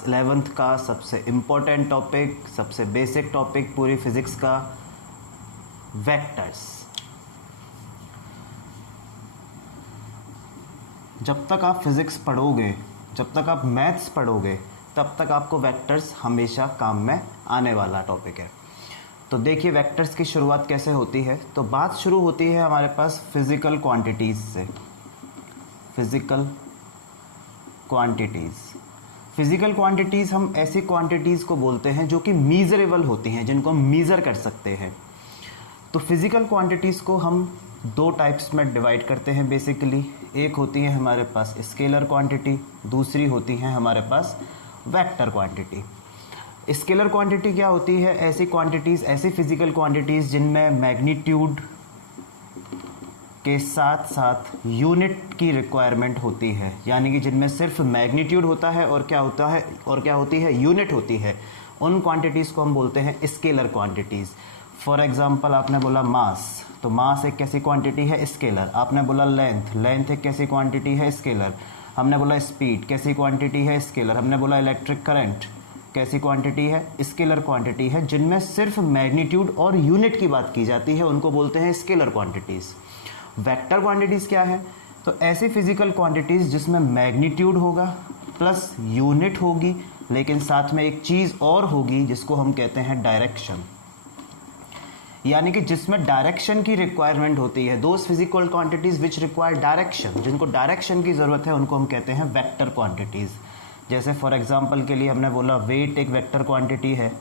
Class 11th का सबसे important topic, सबसे बेसिक टॉपिक पूरी फिजिक्स का, वेक्टर्स। जब तक आप फिजिक्स पढ़ोगे, जब तक आप मैथ्स पढ़ोगे, तब तक आपको वेक्टर्स हमेशा काम में आने वाला टॉपिक है। तो देखिए वेक्टर्स की शुरुआत कैसे होती है। तो बात शुरू होती है हमारे पास फिजिकल क्वांटिटीज़ से। फिजिकल क्वांटिटीज़, फिजिकल क्वांटिटीज़ हम ऐसी क्वांटिटीज़ को बोलते हैं जो कि मीज़रेबल होती हैं, जिनको हम मीज़र कर सकते हैं। तो फिजिकल क्वांटिटीज़ को हम दो टाइप्स में डिवाइड करते हैं बेसिकली। एक होती है हमारे पास स्केलर क्वांटिटी, दूसरी होती है हमारे पास वेक्टर क्वांटिटी। स्केलर क्वांटिटी क्या होती है? ऐसी क्वांटिटीज़, ऐसी फिजिकल क्वांटिटीज़ जिनमें मैग्नीट्यूड के साथ साथ यूनिट की रिक्वायरमेंट होती है, यानी कि जिनमें सिर्फ मैग्नीट्यूड होता है और क्या होती है यूनिट होती है। उन क्वांटिटीज़ को हम बोलते हैं स्केलर क्वांटिटीज़। फॉर एग्जांपल आपने बोला मास, तो मास एक कैसी क्वांटिटी है? स्केलर। आपने बोला लेंथ, लेंथ एक कैसी क्वांटिटी है? स्केलर। हमने बोला स्पीड, कैसी क्वांटिटी है? स्केलर। हमने बोला इलेक्ट्रिक करंट, कैसी क्वांटिटी है? स्केलर क्वांटिटी है। जिनमें सिर्फ मैग्नीट्यूड और यूनिट की बात की जाती है उनको बोलते हैं स्केलर क्वांटिटीज़। वेक्टर क्वांटिटीज़ क्या है? तो ऐसी फिजिकल क्वांटिटीज़ जिसमें मैग्नीट्यूड होगा प्लस यूनिट होगी, लेकिन साथ में एक चीज़ और होगी जिसको हम कहते हैं डायरेक्शन, यानी कि जिसमें डायरेक्शन की रिक्वायरमेंट होती है। Those physical quantities which require direction, जिनको डायरेक्शन की ज़रूरत है, उनको हम कहते हैं वेक्टर क्वांटिटीज़। जैसे फॉर एग्जांपल के लिए हमने बोला वेट एक वेक्टर क्वांटिटी है,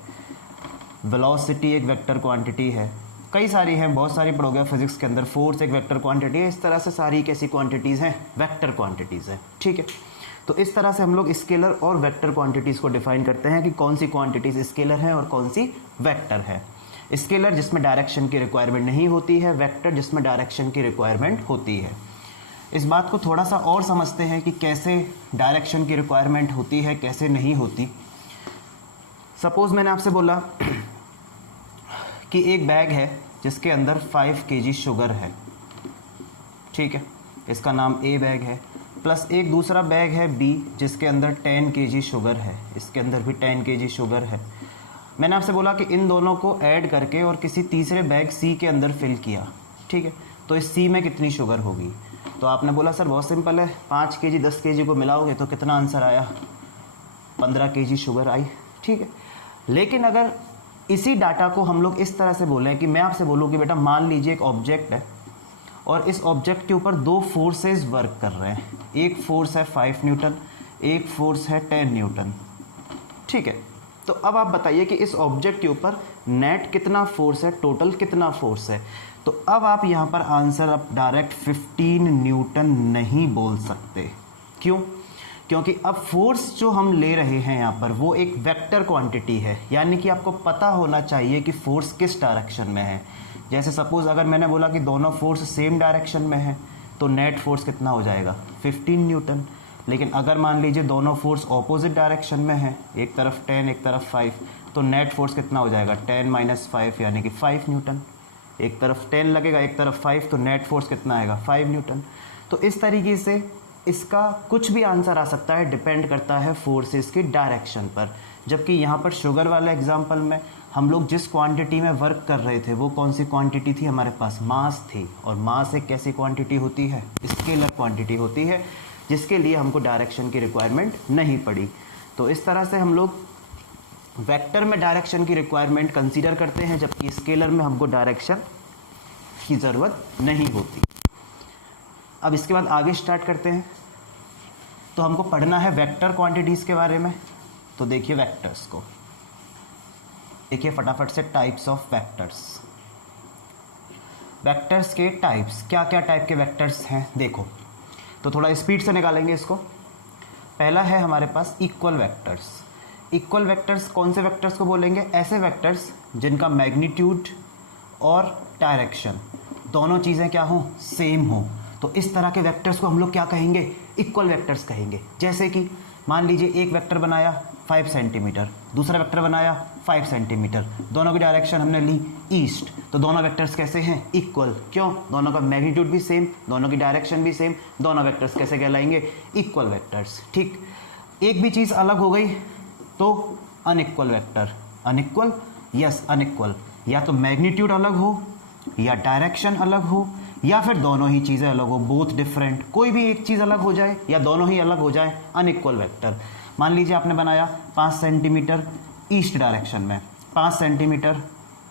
वेलोसिटी एक वेक्टर क्वांटिटी है, कई सारी हैं, बहुत सारी पढ़ोगे फिजिक्स के अंदर। फोर्स एक वेक्टर क्वांटिटी है। इस तरह से सारी कैसी क्वांटिटीज़ हैं? वेक्टर क्वांटिटीज़ हैं। ठीक है, तो इस तरह से हम लोग स्केलर और वेक्टर क्वांटिटीज़ को डिफाइन करते हैं कि कौन सी क्वांटिटीज़ स्केलर हैं और कौन सी वेक्टर है। स्केलर जिसमें डायरेक्शन की रिक्वायरमेंट नहीं होती है, वेक्टर जिसमें डायरेक्शन की रिक्वायरमेंट होती है। इस बात को थोड़ा सा और समझते हैं कि कैसे डायरेक्शन की रिक्वायरमेंट होती है, कैसे नहीं होती। सपोज़ मैंने आपसे बोला कि एक बैग है जिसके अंदर 5 kg शुगर है, ठीक है, इसका नाम ए बैग है, प्लस एक दूसरा बैग है बी जिसके अंदर 10 kg शुगर है, इसके अंदर भी 10 kg शुगर है। मैंने आपसे बोला कि इन दोनों को ऐड करके और किसी तीसरे बैग सी के अंदर फिल किया, ठीक है, तो इस सी में कितनी शुगर होगी? तो आपने बोला सर बहुत सिंपल है, 5 kg 10 kg को मिलाओगे तो कितना आंसर आया? 15 kg शुगर आई, ठीक है। लेकिन अगर इसी डाटा को हम लोग इस तरह से बोलें कि मैं आपसे बोलूँ कि बेटा मान लीजिए एक ऑब्जेक्ट है और इस ऑब्जेक्ट के ऊपर दो फोर्सेस वर्क कर रहे हैं। एक फोर्स है 5 न्यूटन, एक फोर्स है 10 न्यूटन, ठीक है। तो अब आप बताइए कि इस ऑब्जेक्ट के ऊपर नेट कितना फोर्स है, टोटल कितना फोर्स है? तो अब आप यहाँ पर आंसर आप डायरेक्ट 15 न्यूटन नहीं बोल सकते। क्यों? क्योंकि अब फोर्स जो हम ले रहे हैं यहाँ पर वो एक वेक्टर क्वांटिटी है, यानी कि आपको पता होना चाहिए कि फोर्स किस डायरेक्शन में है। जैसे सपोज अगर मैंने बोला कि दोनों फोर्स सेम डायरेक्शन में है तो नेट फोर्स कितना हो जाएगा? 15 न्यूटन। लेकिन अगर मान लीजिए दोनों फोर्स ऑपोजिट डायरेक्शन में है, एक तरफ 10 एक तरफ 5, तो नेट फोर्स कितना हो जाएगा? 10 - 5 यानी कि 5 न्यूटन। एक तरफ 10 लगेगा, एक तरफ 5, तो नेट फोर्स कितना आएगा? 5 न्यूटन। तो इस तरीके से इसका कुछ भी आंसर आ सकता है, डिपेंड करता है फोर्सेस की डायरेक्शन पर। जबकि यहाँ पर शुगर वाले एग्जांपल में हम लोग जिस क्वांटिटी में वर्क कर रहे थे वो कौन सी क्वांटिटी थी? हमारे पास मास थी, और मास एक कैसी क्वांटिटी होती है? स्केलर क्वांटिटी होती है, जिसके लिए हमको डायरेक्शन की रिक्वायरमेंट नहीं पड़ी। तो इस तरह से हम लोग वेक्टर में डायरेक्शन की रिक्वायरमेंट कंसीडर करते हैं, जबकि स्केलर में हमको डायरेक्शन की ज़रूरत नहीं होती। अब इसके बाद आगे स्टार्ट करते हैं। तो हमको पढ़ना है वेक्टर क्वांटिटीज़ के बारे में। तो देखिए वेक्टर्स को, देखिए फटाफट से टाइप्स ऑफ वेक्टर्स। वेक्टर्स के टाइप्स, क्या क्या टाइप के वेक्टर्स हैं देखो। तो थोड़ा स्पीड से निकालेंगे इसको। पहला है हमारे पास इक्वल वेक्टर्स। इक्वल वेक्टर्स कौन से वेक्टर्स को बोलेंगे? ऐसे वेक्टर्स जिनका मैग्नीट्यूड और डायरेक्शन दोनों चीज़ें क्या हो? सेम हो। तो इस तरह के वेक्टर्स को हम लोग क्या कहेंगे? इक्वल वेक्टर्स कहेंगे। जैसे कि मान लीजिए एक वेक्टर बनाया 5 सेंटीमीटर, दूसरा वेक्टर बनाया 5 सेंटीमीटर, दोनों की डायरेक्शन हमने ली ईस्ट, तो दोनों वेक्टर्स कैसे हैं? इक्वल। क्यों? दोनों का मैग्नीट्यूड भी सेम, दोनों की डायरेक्शन भी सेम, दोनों वेक्टर्स कैसे कहलाएंगे? Equal vectors. ठीक, एक भी चीज़ अलग हो गई तो unequal vector, unequal, yes unequal, या तो मैग्नीट्यूड अलग हो या डायरेक्शन अलग हो या फिर दोनों ही चीज़ें अलग हो, बोथ डिफरेंट, कोई भी एक चीज़ अलग हो जाए या दोनों ही अलग हो जाए, अनइक्वल वेक्टर। मान लीजिए आपने बनाया 5 सेंटीमीटर ईस्ट डायरेक्शन में, 5 सेंटीमीटर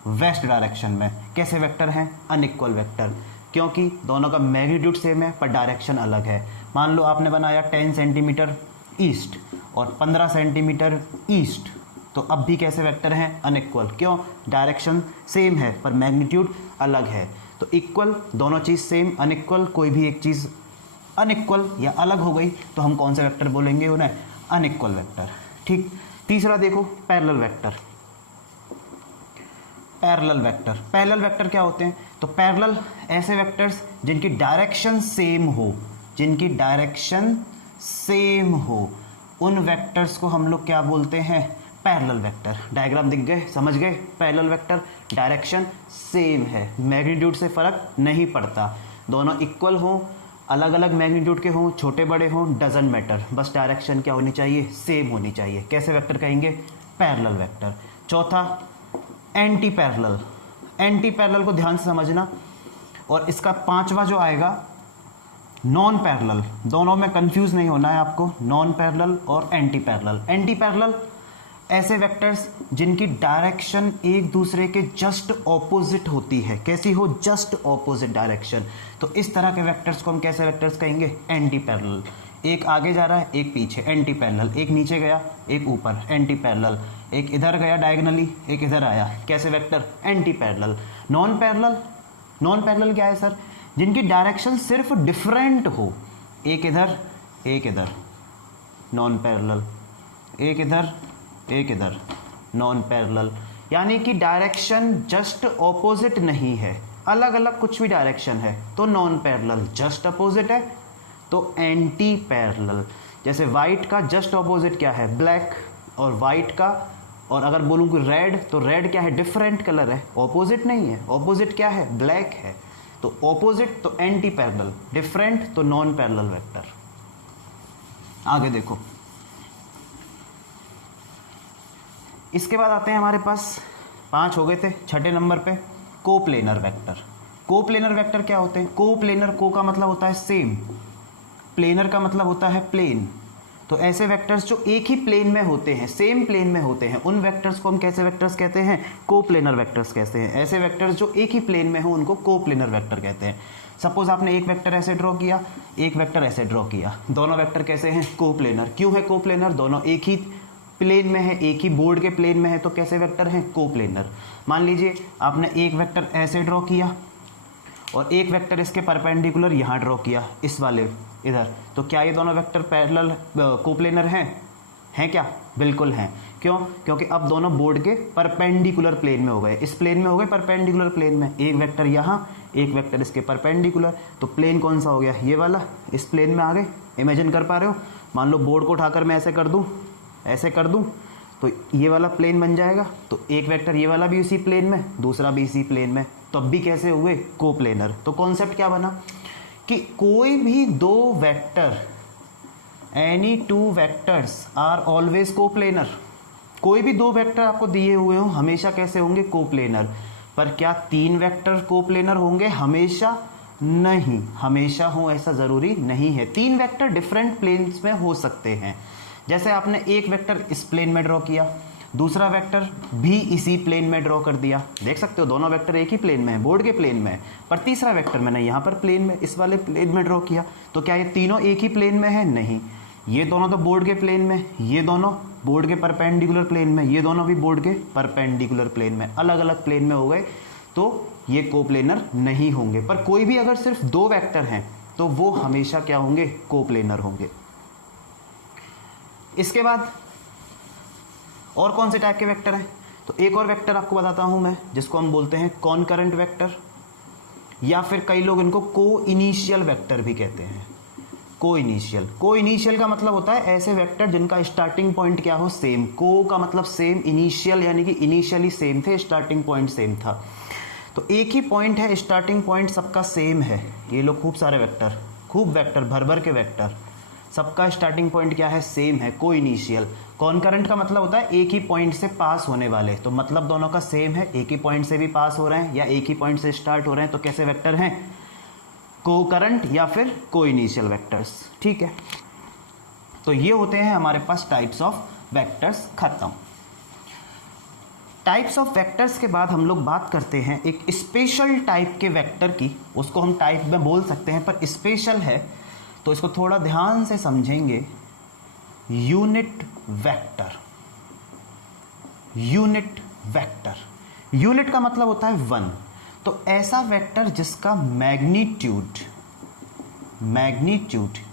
वेस्ट डायरेक्शन में, कैसे वेक्टर हैं? अनइक्वल वेक्टर, क्योंकि दोनों का मैग्नीट्यूड सेम है पर डायरेक्शन अलग है। मान लो आपने बनाया 10 सेंटीमीटर ईस्ट और 15 सेंटीमीटर ईस्ट, तो अब भी कैसे वेक्टर हैं? अनइक्वल, क्यों? डायरेक्शन सेम है पर मैग्नीट्यूड अलग है। तो इक्वल दोनों चीज़ सेम, अनइक्वल कोई भी एक चीज़ अनइक्वल या अलग हो गई तो हम कौन से वेक्टर बोलेंगे उन्हें? Unequal vector. ठीक, तीसरा देखो parallel vector. Parallel vector, parallel vector क्या होते हैं? तो पैरेलल ऐसे वेक्टर्स जिनकी डायरेक्शन सेम हो, जिनकी डायरेक्शन सेम हो, उन वेक्टर्स को हम लोग क्या बोलते हैं? Parallel vector. डायग्राम दिख गए, समझ गए? पैरेलल वेक्टर डायरेक्शन सेम है, मैग्नीट्यूड से फर्क नहीं पड़ता, दोनों इक्वल हो, अलग अलग मैग्नीट्यूड के हों, छोटे बड़े हों, डजंट मैटर, बस डायरेक्शन क्या होनी चाहिए? सेम होनी चाहिए। कैसे वेक्टर कहेंगे? Parallel vector. चौथा एंटी पैरेलल। एंटी पैरेलल को ध्यान से समझना, और इसका पांचवा जो आएगा नॉन पैरेलल। दोनों में कंफ्यूज नहीं होना है आपको, नॉन पैरेलल और एंटी पैरेलल। एंटी पैरेलल ऐसे वेक्टर्स जिनकी डायरेक्शन एक दूसरे के जस्ट ऑपोजिट होती है। कैसी हो? Just opposite direction. तो इस तरह के वेक्टर्स को हम कैसे वेक्टर्स कहेंगे? Anti parallel. एक आगे जा रहा है, एक पीछे, एंटी पैरेलल। एक नीचे गया, एक ऊपर, एंटी पैरेलल। एक इधर गया डायगोनली, एक इधर आया, कैसे vector? Anti parallel. Non parallel, non parallel क्या है सर? जिनकी डायरेक्शन सिर्फ डिफरेंट हो, एक इधर एक इधर, नॉन पैरेलल। एक इधर एक इधर, नॉन पैरेलल। यानी कि डायरेक्शन जस्ट ऑपोजिट नहीं है, अलग अलग कुछ भी डायरेक्शन है तो नॉन पैरेलल। जस्ट अपोजिट है तो एंटी पैरेलल। जैसे वाइट का जस्ट ऑपोजिट क्या है? ब्लैक। और वाइट का, और अगर बोलूँ कि रेड, तो रेड क्या है? डिफरेंट कलर है, ऑपोजिट नहीं है। ऑपोजिट क्या है? ब्लैक है। तो ऑपोजिट तो एंटी पैरेलल, डिफरेंट तो नॉन पैरेलल वेक्टर। आगे देखो, इसके बाद आते हैं हमारे पास 5 हो गए थे, छठे नंबर पे कोप्लेनर वेक्टर। कोप्लेनर वेक्टर क्या होते हैं? कोप्लेनर, को का मतलब होता है सेम, प्लेनर का मतलब होता है प्लेन। तो ऐसे वेक्टर्स जो एक ही प्लेन में होते हैं, सेम प्लेन में होते हैं, उन वेक्टर्स को हम कैसे वेक्टर्स कहते हैं? कोप्लेनर वेक्टर्स कहते हैं। ऐसे वेक्टर्स जो एक ही प्लेन में हो उनको कोप्लेनर वेक्टर कहते हैं। सपोज आपने एक वेक्टर ऐसे ड्रॉ किया, एक वेक्टर ऐसे ड्रॉ किया, दोनों वेक्टर कैसे हैं? कोप्लेनर। क्यों है कोप्लेनर? दोनों एक ही प्लेन में है, एक ही बोर्ड के प्लेन में है, तो कैसे वेक्टर हैं? कोप्लेनर। मान लीजिए आपने एक वेक्टर ऐसे ड्रॉ किया और एक वेक्टर इसके परपेंडिकुलर यहाँ ड्रॉ किया, इस वाले इधर, तो क्या ये दोनों वेक्टर पैरेलल कोप्लेनर हैं क्या? बिल्कुल हैं। क्यों? क्योंकि अब दोनों बोर्ड के परपेंडिकुलर प्लेन में हो गए, इस प्लेन में हो गए, परपेंडिकुलर प्लेन में। एक वेक्टर यहाँ, एक वेक्टर इसके परपेंडिकुलर, तो प्लेन कौन सा हो गया? ये वाला, इस प्लेन में आ गए। इमेजिन कर पा रहे हो? मान लो बोर्ड को उठाकर मैं ऐसे कर दूँ, ऐसे कर दूं, तो ये वाला प्लेन बन जाएगा। तो एक वेक्टर ये वाला भी इसी प्लेन में, दूसरा भी इसी प्लेन में, तो अब भी कैसे हुए? कोप्लेनर। तो कॉन्सेप्ट क्या बना कि कोई भी दो vector, any two vectors are always coplanar. कोई भी दो वेक्टर आपको दिए हुए हो हमेशा कैसे होंगे? कोप्लेनर। पर क्या 3 वेक्टर कोप्लेनर होंगे हमेशा? नहीं, हमेशा हो ऐसा जरूरी नहीं है। 3 वेक्टर डिफरेंट प्लेन्स में हो सकते हैं। जैसे आपने एक वेक्टर इस प्लेन में ड्रॉ किया, दूसरा वेक्टर भी इसी प्लेन में ड्रॉ कर दिया, देख सकते हो दोनों वेक्टर एक ही प्लेन में है, बोर्ड के प्लेन में है, पर तीसरा वेक्टर मैंने यहाँ पर प्लेन में, इस वाले प्लेन में ड्रॉ किया, तो क्या ये तीनों एक ही प्लेन में है? नहीं, ये दोनों तो बोर्ड के प्लेन में, ये दोनों बोर्ड के परपेंडिकुलर प्लेन में, ये दोनों भी बोर्ड के परपेंडिकुलर प्लेन में, अलग अलग प्लेन में हो गए, तो ये कोप्लेनर नहीं होंगे। पर कोई भी अगर सिर्फ 2 वेक्टर हैं तो वो हमेशा क्या होंगे? कोप्लेनर होंगे। इसके बाद और कौन से टाइप के वेक्टर हैं? तो एक और वेक्टर आपको बताता हूं मैं, जिसको हम बोलते हैं कॉनकरेंट वेक्टर, या फिर कई लोग इनको को इनिशियल वेक्टर भी कहते हैं। को इनिशियल का मतलब होता है ऐसे वेक्टर जिनका स्टार्टिंग पॉइंट क्या हो? सेम। को का मतलब सेम, इनिशियल यानी कि इनिशियली सेम थे, स्टार्टिंग पॉइंट सेम था। तो एक ही पॉइंट है, स्टार्टिंग पॉइंट सबका सेम है। ये लोग खूब सारे वेक्टर, खूब वेक्टर, भर भर के वेक्टर, सबका स्टार्टिंग पॉइंट क्या है, सेम है, को इनिशियल। कॉन्करेंट का मतलब होता है एक ही पॉइंट से पास होने वाले, तो मतलब दोनों का सेम है, एक ही पॉइंट से भी पास हो रहे हैं या एक ही पॉइंट से स्टार्ट हो रहे हैं, तो कैसे वेक्टर हैं, कोकरेंट या फिर को इनिशियल वेक्टर्स। ठीक है, तो ये होते हैं हमारे पास टाइप्स ऑफ वेक्टर्स। खत्म। टाइप्स ऑफ वेक्टर्स के बाद हम लोग बात करते हैं एक स्पेशल टाइप के वेक्टर की। उसको हम टाइप में बोल सकते हैं पर स्पेशल है, तो इसको थोड़ा ध्यान से समझेंगे। Unit vector. Unit vector, unit का मतलब होता है वन। तो ऐसा वेक्टर जिसका मैग्नीट्यूड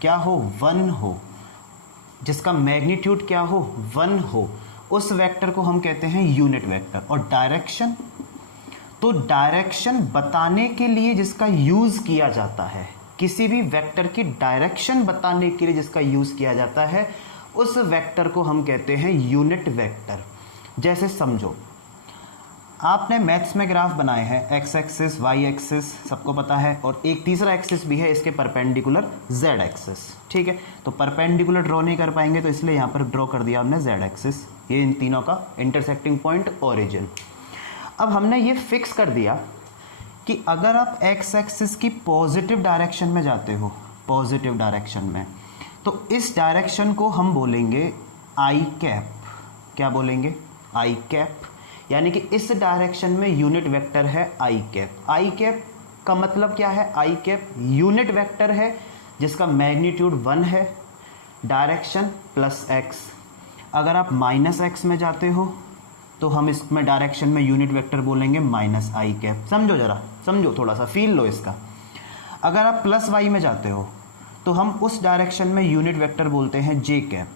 क्या हो, वन हो, जिसका मैग्नीट्यूड क्या हो, वन हो, उस वेक्टर को हम कहते हैं यूनिट वेक्टर। और डायरेक्शन, तो डायरेक्शन बताने के लिए जिसका यूज किया जाता है, किसी भी वेक्टर की डायरेक्शन बताने के लिए जिसका यूज किया जाता है, उस वेक्टर को हम कहते हैं यूनिट वेक्टर। जैसे समझो, आपने मैथ्स में ग्राफ बनाए हैं, एक्स एक्सिस, वाई एक्सिस सबको पता है, और एक तीसरा एक्सिस भी है इसके परपेंडिकुलर, जेड एक्सिस। ठीक है, तो परपेंडिकुलर ड्रॉ नहीं कर पाएंगे तो इसलिए यहाँ पर ड्रॉ कर दिया हमने जेड एक्सिस, ये इन तीनों का इंटरसेक्टिंग पॉइंट ओरिजिन। अब हमने ये फिक्स कर दिया कि अगर आप एक्स एक्सिस की पॉजिटिव डायरेक्शन में जाते हो, पॉजिटिव डायरेक्शन में, तो इस डायरेक्शन को हम बोलेंगे आई कैप। क्या बोलेंगे, आई कैप। यानी कि इस डायरेक्शन में यूनिट वेक्टर है आई कैप। आई कैप का मतलब क्या है, आई कैप यूनिट वेक्टर है जिसका मैग्नीट्यूड वन है, डायरेक्शन प्लस एक्स। अगर आप माइनस एक्स में जाते हो तो हम इसमें डायरेक्शन में यूनिट वेक्टर बोलेंगे माइनस आई कैप। समझो, जरा समझो, थोड़ा सा फील लो इसका। अगर आप प्लस वाई में जाते हो तो हम उस डायरेक्शन में यूनिट वेक्टर बोलते हैं जे कैप।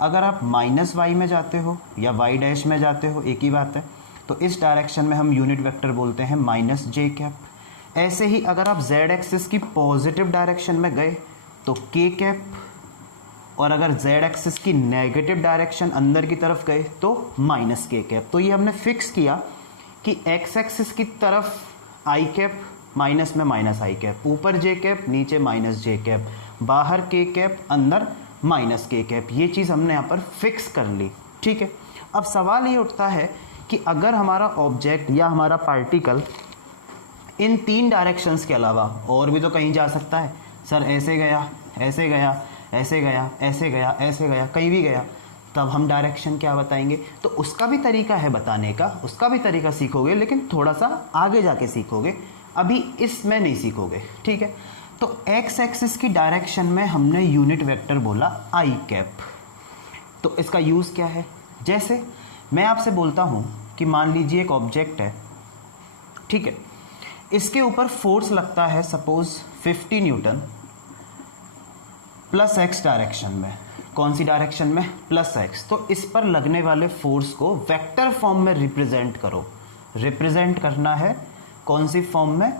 अगर आप माइनस वाई में जाते हो या वाई डैश में जाते हो, एक ही बात है, तो इस डायरेक्शन में हम यूनिट वेक्टर बोलते हैं माइनस जे कैप। ऐसे ही अगर आप जेड एक्सिस की पॉजिटिव डायरेक्शन में गए तो के कैप, और अगर जेड एक्सिस की नेगेटिव डायरेक्शन अंदर की तरफ गए तो माइनस के कैप। तो ये हमने फिक्स किया कि एक्स एक्सिस की तरफ आई कैप, माइनस में माइनस आई कैप, ऊपर जे कैप, नीचे माइनस जे कैप, बाहर के कैप, अंदर माइनस के कैप। ये चीज़ हमने यहाँ पर फिक्स कर ली। ठीक है, अब सवाल ये उठता है कि अगर हमारा ऑब्जेक्ट या हमारा पार्टिकल इन तीन डायरेक्शंस के अलावा और भी तो कहीं जा सकता है। सर ऐसे गया, ऐसे गया, ऐसे गया, ऐसे गया, ऐसे गया, कहीं भी गया, तब हम डायरेक्शन क्या बताएंगे। तो उसका भी तरीका है बताने का, उसका भी तरीका सीखोगे, लेकिन थोड़ा सा आगे जाके सीखोगे, अभी इसमें नहीं सीखोगे। ठीक है, तो एक्स एक्सिस की डायरेक्शन में हमने यूनिट वेक्टर बोला आई कैप। तो इसका यूज़ क्या है, जैसे मैं आपसे बोलता हूँ कि मान लीजिए एक ऑब्जेक्ट है, ठीक है, इसके ऊपर फोर्स लगता है suppose 50 Newton plus x direction में। कौन सी डायरेक्शन में, प्लस एक्स। तो इस पर लगने वाले फोर्स को वेक्टर फॉर्म में रिप्रेजेंट करो। रिप्रेजेंट करना है कौन सी फॉर्म में,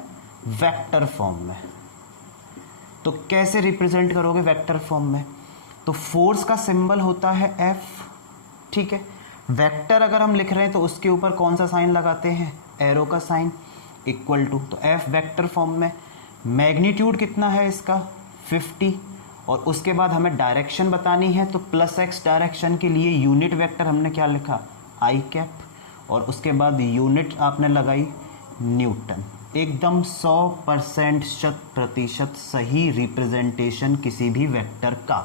वेक्टर फॉर्म में। तो कैसे रिप्रेजेंट करोगे वेक्टर फॉर्म में, तो फोर्स का सिंबल होता है एफ। ठीक है, वेक्टर अगर हम लिख रहे हैं तो उसके ऊपर कौन सा साइन लगाते हैं, एरो का साइन, इक्वल टू, तो एफ वेक्टर फॉर्म में। मैग्नीट्यूड कितना है इसका, 50, और उसके बाद हमें डायरेक्शन बतानी है, तो प्लस एक्स डायरेक्शन के लिए यूनिट वेक्टर हमने क्या लिखा, आई कैप, और उसके बाद यूनिट आपने लगाई न्यूटन। एकदम 100% शत प्रतिशत सही रिप्रेजेंटेशन किसी भी वेक्टर का।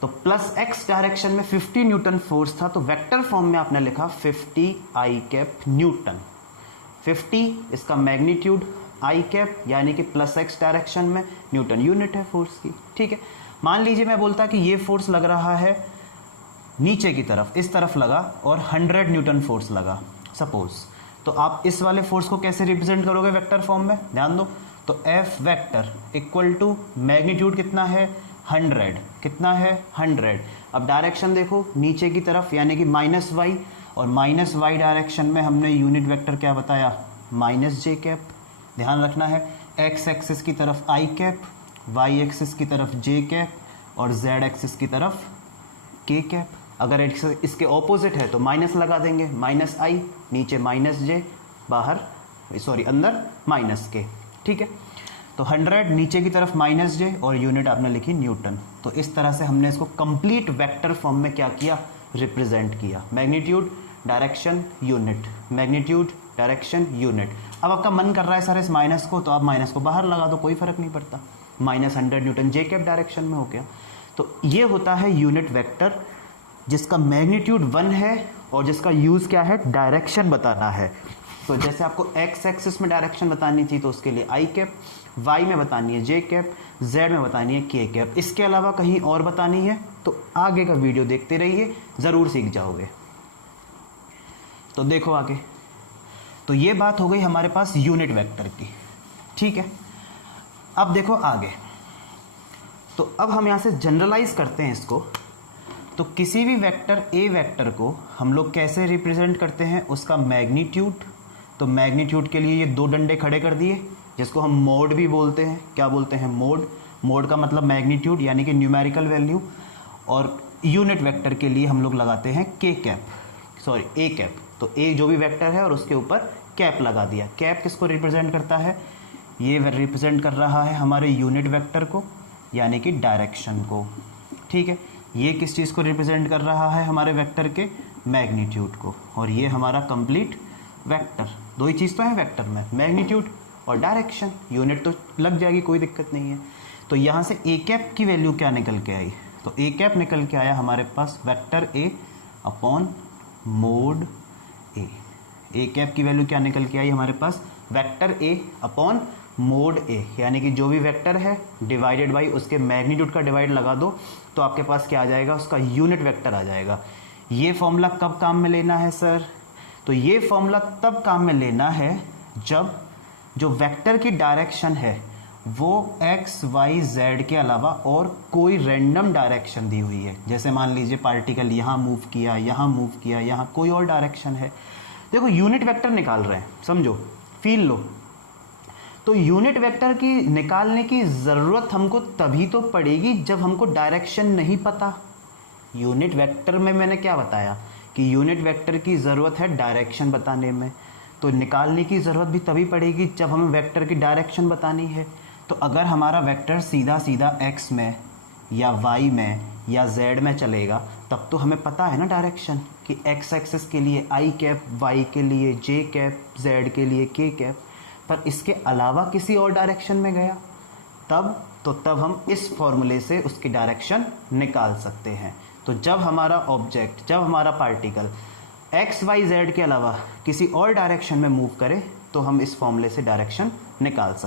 तो प्लस एक्स डायरेक्शन में 50 न्यूटन फोर्स था, तो वेक्टर फॉर्म में आपने लिखा 50 आई कैप न्यूटन। 50 इसका मैग्नीट्यूड, आई कैप यानी कि प्लस एक्स डायरेक्शन में, न्यूटन यूनिट है फोर्स की। ठीक है, मान लीजिए मैं बोलता कि ये फोर्स लग रहा है नीचे की तरफ, इस तरफ लगा, और 100 न्यूटन फोर्स लगा सपोज, तो आप इस वाले फोर्स को कैसे रिप्रेजेंट करोगे वेक्टर फॉर्म में, ध्यान दो। तो F vector equal to magnitude कितना है, 100, कितना है 100। अब डायरेक्शन देखो नीचे की तरफ यानी कि माइनस वाई, और माइनस वाई डायरेक्शन में हमने यूनिट वेक्टर क्या बताया, माइनस जे कैप। ध्यान रखना है एक्स एक्सिस की तरफ आई कैप, वाई एक्सिस की तरफ जे कैप, और जेड एक्सिस की तरफ के कैप। अगर इसके ऑपोजिट है तो माइनस लगा देंगे, माइनस आई, नीचे माइनस जे, बाहर सॉरी अंदर माइनस के। ठीक है, तो 100 नीचे की तरफ -j और यूनिट आपने लिखी न्यूटन। तो इस तरह से हमने इसको कंप्लीट वेक्टर फॉर्म में क्या किया, रिप्रेजेंट किया। Magnitude, direction, unit, magnitude, direction, unit. अब आपका मन कर रहा है सर इस माइनस को, तो आप माइनस को बाहर लगा दो, कोई फर्क नहीं पड़ता। -100 न्यूटन जे कैप डायरेक्शन में हो गया। तो ये होता है यूनिट वेक्टर, जिसका मैग्नीट्यूड 1 है और जिसका यूज़ क्या है, डायरेक्शन बताना है। तो जैसे आपको एक्स एक्सिस में डायरेक्शन बतानी थी तो उसके लिए आई कैप, वाई में बतानी है जे कैप, जेड में बतानी है के कैप। इसके अलावा कहीं और बतानी है तो आगे का वीडियो देखते रहिए, ज़रूर सीख जाओगे। तो देखो आगे, तो ये बात हो गई हमारे पास यूनिट वेक्टर की, ठीक है। अब देखो आगे, तो अब हम यहाँ से जनरलाइज करते हैं इसको। तो किसी भी वेक्टर ए वेक्टर को हम लोग कैसे रिप्रेजेंट करते हैं, उसका मैग्नीट्यूड। तो मैग्नीट्यूड के लिए ये दो डंडे खड़े कर दिए, जिसको हम मोड भी बोलते हैं। क्या बोलते हैं, मोड। मोड का मतलब मैग्नीट्यूड यानी कि न्यूमेरिकल वैल्यू। और यूनिट वेक्टर के लिए हम लोग लगाते हैं के कैप, सॉरी ए कैप। तो ए जो भी वेक्टर है और उसके ऊपर कैप लगा दिया। कैप किसको रिप्रेजेंट करता है, ये रिप्रेजेंट कर रहा है हमारे यूनिट वेक्टर को यानी कि डायरेक्शन को, ठीक है। ये किस चीज़ को रिप्रेजेंट कर रहा है, हमारे वेक्टर के मैग्नीट्यूड को। और ये हमारा कंप्लीट वेक्टर, दो ही चीज़ तो है वेक्टर में, मैग्नीट्यूड और डायरेक्शन। यूनिट तो लग जाएगी, कोई दिक्कत नहीं है। तो यहाँ से ए कैप की वैल्यू क्या निकल के आई, तो ए कैप निकल के आया हमारे पास vector A upon mod A. A cap की वैल्यू क्या निकल के आई हमारे पास, vector A upon mod A, यानी कि जो भी वेक्टर है डिवाइडेड बाई उसके मैग्नीट्यूड का डिवाइड लगा दो तो आपके पास क्या आ जाएगा, उसका यूनिट वेक्टर आ जाएगा। ये फॉर्मूला कब काम में लेना है सर, तो ये फॉर्मूला तब काम में लेना है जब जो वेक्टर की डायरेक्शन है वो एक्स वाई जेड के अलावा और कोई रैंडम डायरेक्शन दी हुई है। जैसे मान लीजिए पार्टिकल यहाँ मूव किया, यहाँ मूव किया, यहाँ कोई और डायरेक्शन है। देखो यूनिट वेक्टर निकाल रहे हैं, समझो, फील लो। तो यूनिट वेक्टर की निकालने की ज़रूरत हमको तभी तो पड़ेगी जब हमको डायरेक्शन नहीं पता। यूनिट वेक्टर में मैंने क्या बताया कि यूनिट वेक्टर की ज़रूरत है डायरेक्शन बताने में, तो निकालने की ज़रूरत भी तभी पड़ेगी जब हमें वेक्टर की डायरेक्शन बतानी है। तो अगर हमारा वेक्टर सीधा सीधा एक्स में या वाई में या जेड में चलेगा तब तो हमें पता है ना डायरेक्शन, कि एक्स एक्सिस के लिए आई कैप, वाई के लिए जे कैप, जेड के लिए के कैप। पर इसके अलावा किसी और डायरेक्शन में गया तब हम इस फॉर्मूले से उसकी डायरेक्शन निकाल सकते हैं। तो जब हमारा ऑब्जेक्ट, जब हमारा पार्टिकल एक्स वाई जेड के अलावा किसी और डायरेक्शन में मूव करे तो हम इस फॉर्मूले से डायरेक्शन निकाल सकते हैं।